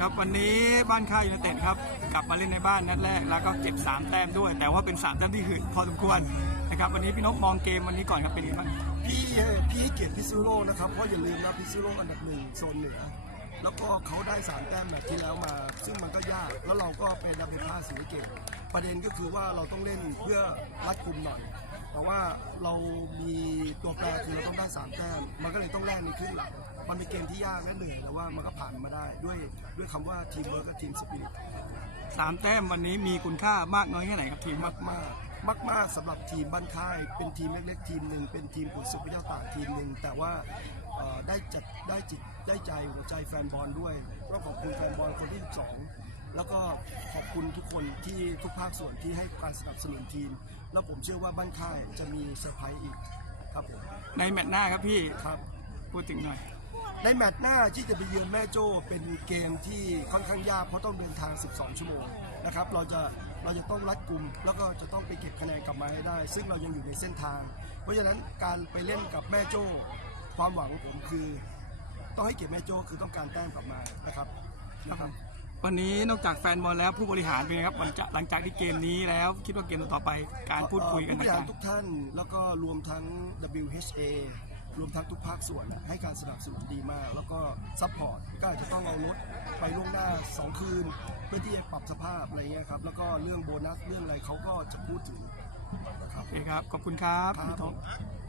ครับวันนี้บ้านค่ายยูไนเต็ดครับกลับมาเล่นในบ้านนัดแรกแล้วก็เก็บ 3 แต้มด้วย แต่ว่าเป็น 3 แต้มที่หืดพอสมควรนะครับวันนี้พี่นกมองเกมวันนี้ก่อนครับเป็นยังไงบ้างพี่เอ่อพี่เกียรติพิซซูโร่นะครับเพราะอย่าลืมนะพิซซูโร่อันดับหนึ่งโซนเหนือ แล้วก็เขาได้สามแต้มแบบที่แล้วมา ซึ่งมันก็ยากแล้วเราก็เป็นดับเบิลพาสสีเกตประเด็นก็คือว่าเราต้องเล่นเพื่อรัดกุมหน่อย แต่ว่าเรามีตัวแปรคือเราต้องได้สามแต้มมันก็เลยต้องแลกในครึ่งหลัง มันเป็นเกมที่ยากและเหนื่อยแต่ว่ามันก็ผ่านมาได้ด้วยด้วยคำว่าทีมเวิร์กกับทีมสปิริตสามแต้มวันนี้มีคุณค่ามากน้อยแค่ไหนครับทีมมากมากมากมากๆสำหรับทีมบ้านค่าย เป็นทีมเล็กๆทีมหนึ่งเป็นทีมขุนศึกพิทยาตากทีมหนึ่งแต่ว่าเอ่อได้จัดได้จิตได้ใจหัวใจแฟนบอลด้วยก็ขอบคุณแฟนบอลคนที่12แล้วก็ขอบคุณทุกคนที่ทุกภาคส่วนที่ให้การสนับสนุนทีม แล้วผมเชื่อว่าบ้านค่ายจะมีเซอร์ไพรส์อีกครับผมในแมตช์หน้าครับพี่ครับพูดถึงหน่อย ในแมตช์หน้าที่จะไปเยือนแม่โจ้เป็นเกมที่ค่อนข้างยากเพราะต้องเดินทาง 12 ชั่วโมงนะครับเราจะเราจะต้องรัดกุมแล้วก็จะต้องไปเก็บคะแนนกลับมาให้ได้ ซึ่งเรายังอยู่ในเส้นทาง เพราะฉะนั้นการไปเล่นกับแม่โจ้ความหวังของผมคือ ต้องให้เกียรติแม่โจ้คือต้องการแต้มกลับมานะครับนะครับวันนี้นอกจากแฟนบอลแล้วผู้บริหารเป็นไงครับหลังจากหลังจากที่เกมนี้แล้ว คิดว่าเกมต่อไปการพูดคุยกันผู้บริหารต่างทุกท่าน แล้วก็รวมทั้ง WHA รวมทั้งทุกภาคส่วนน่ะให้การสนับสนุนดีมาก แล้วก็ซัพพอร์ตก็อาจจะต้องเอารถไปล่วงหน้า 2 คืน เพื่อที่จะปรับสภาพอะไรเงี้ยครับแล้วก็เรื่องโบนัสเรื่องอะไรเขาก็จะพูดถึงนะครับๆโอเคครับ ขอบคุณครับครับพี่ทบค